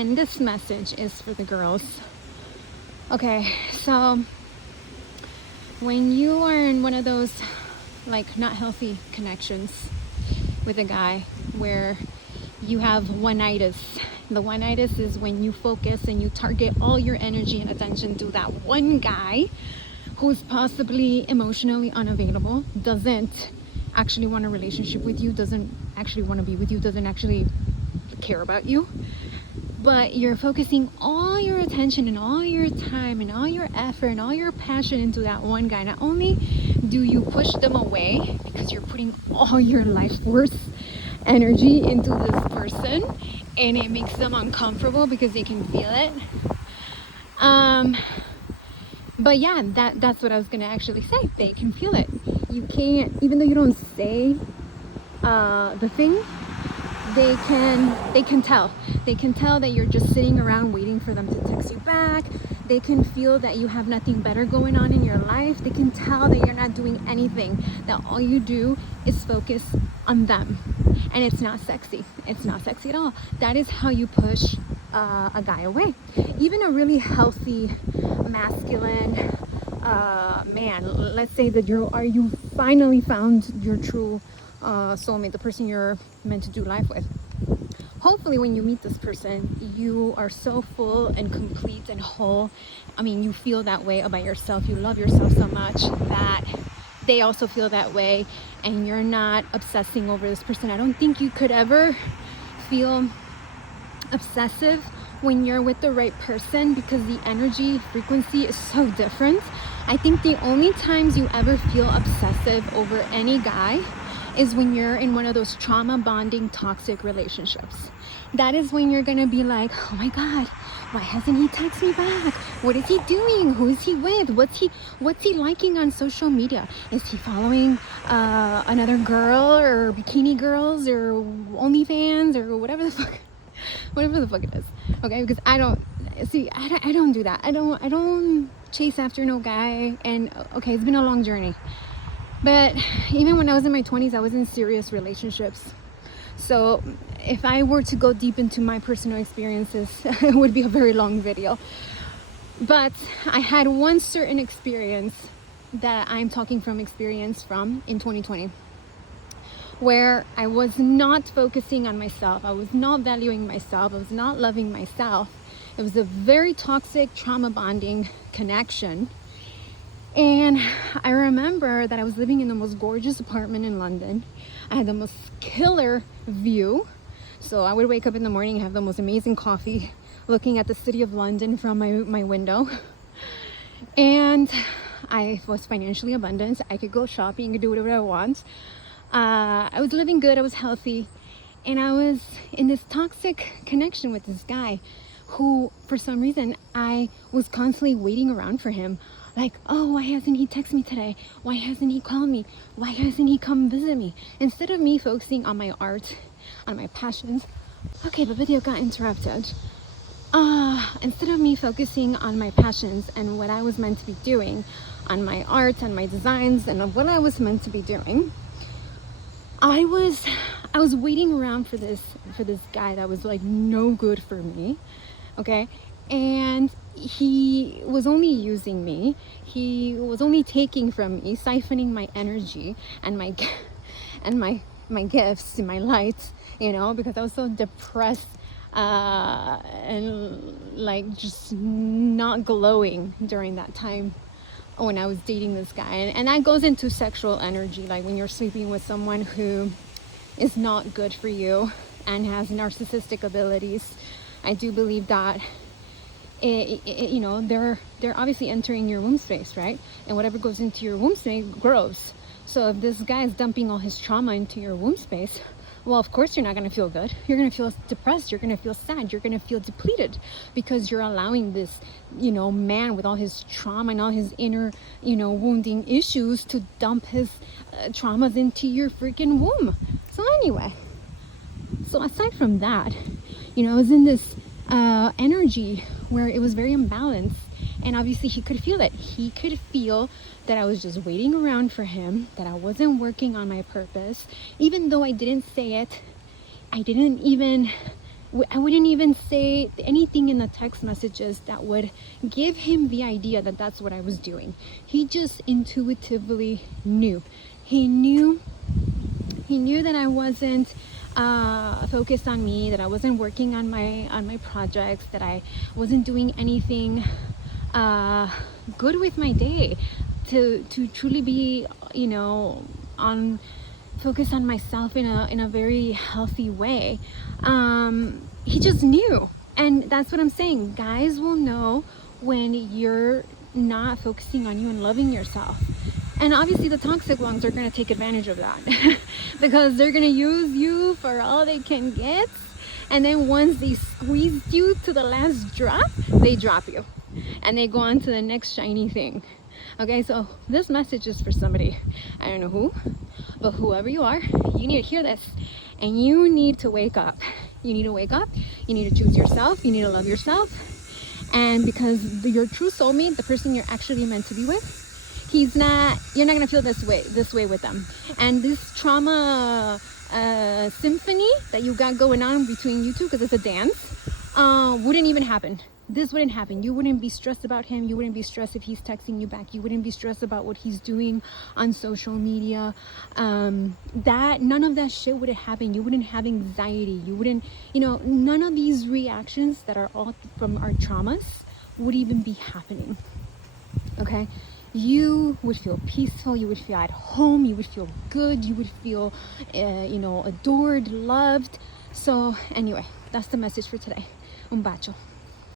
And this message is for the girls. Okay, so when you are in one of those like not healthy connections with a guy where you have one-itis. The one-itis is when you focus and you target all your energy and attention to that one guy who's possibly emotionally unavailable, doesn't actually want a relationship with you, doesn't actually want to be with you, doesn't actually care about you. But you're focusing all your attention and all your time and all your effort and all your passion into that one guy. Not only do you push them away because you're putting all your life force energy into this person and it makes them uncomfortable because they can feel it. But yeah, that's what I was gonna actually say. They can feel it. You can't, even though you don't say the thing, they can tell. They can tell that you're just sitting around waiting for them to text you back. They can feel that you have nothing better going on in your life. They can tell that you're not doing anything, that all you do is focus on them. And it's not sexy. It's not sexy at all. That is how you push a guy away. Even a really healthy, masculine man, let's say that you finally found your true soulmate, the person you're meant to do life with. Hopefully when you meet this person, you are so full and complete and whole. I mean, you feel that way about yourself. You love yourself so much that they also feel that way, and you're not obsessing over this person. I don't think you could ever feel obsessive when you're with the right person because the energy frequency is so different. I think the only times you ever feel obsessive over any guy is when you're in one of those trauma bonding toxic relationships. That is when you're gonna be like, oh my god, why hasn't he texted me back? What is he doing? Who is he with? What's he liking on social media? Is he following another girl or bikini girls or OnlyFans or whatever the fuck it is? Okay, because I don't do that. I don't chase after no guy. And okay, it's been a long journey. But even when I was in my 20s, I was in serious relationships. So if I were to go deep into my personal experiences, it would be a very long video. But I had one certain experience that I'm talking from experience from in 2020, where I was not focusing on myself. I was not valuing myself. I was not loving myself. It was a very toxic trauma bonding connection. And I remember that I was living in the most gorgeous apartment in London. I had the most killer view. So I would wake up in the morning and have the most amazing coffee looking at the city of London from my window. And I was financially abundant. I could go shopping, I could do whatever I want. I was living good, I was healthy. And I was in this toxic connection with this guy who, for some reason, I was constantly waiting around for him. Like, oh, why hasn't he texted me today? Why hasn't he called me? Why hasn't he come visit me? Instead of me focusing on my art, on my passions. Okay, the video got interrupted. Instead of me focusing on my passions and what I was meant to be doing, on my art and my designs and of what I was meant to be doing, I was waiting around for this guy that was like no good for me. Okay? And he was only using me. He was only taking from me, siphoning my energy and my gifts and my lights, you know, because I was so depressed and like just not glowing during that time when I was dating this guy. And that goes into sexual energy, like when you're sleeping with someone who is not good for you and has narcissistic abilities. I do believe that you know, they're obviously entering your womb space, right? And whatever goes into your womb space grows. So if this guy is dumping all his trauma into your womb space, well, of course you're not going to feel good. You're going to feel depressed. You're going to feel sad. You're going to feel depleted because you're allowing this, you know, man with all his trauma and all his inner, you know, wounding issues to dump his traumas into your freaking womb. So anyway, so aside from that, you know, I was in this energy where it was very imbalanced, and obviously he could feel it. He could feel that I was just waiting around for him, that I wasn't working on my purpose. Even though I didn't say it, I didn't even I wouldn't even say anything in the text messages that would give him the idea that that's what I was doing. He just intuitively knew. He knew that I wasn't focused on me, that I wasn't working on my projects, that I wasn't doing anything good with my day to truly be, you know, on focus on myself in a very healthy way. He just knew. And that's what I'm saying. Guys will know when you're not focusing on you and loving yourself. And obviously the toxic ones are going to take advantage of that because they're going to use you for all they can get. And then once they squeeze you to the last drop, they drop you and they go on to the next shiny thing. Okay, so this message is for somebody. I don't know who, but whoever you are, you need to hear this and you need to wake up. You need to wake up. You need to choose yourself. You need to love yourself. And because your true soulmate, the person you're actually meant to be with, you're not gonna feel this way with them. And this trauma symphony that you got going on between you two, because it's a dance, wouldn't even happen. This wouldn't happen. You wouldn't be stressed about him. You wouldn't be stressed if he's texting you back. You wouldn't be stressed about what he's doing on social media. None of that shit would happen. You wouldn't have anxiety. You wouldn't, none of these reactions that are all from our traumas would even be happening. Okay? You would feel peaceful. You would feel at home. You would feel good. You would feel, adored, loved. So anyway, that's the message for today. Un bacio.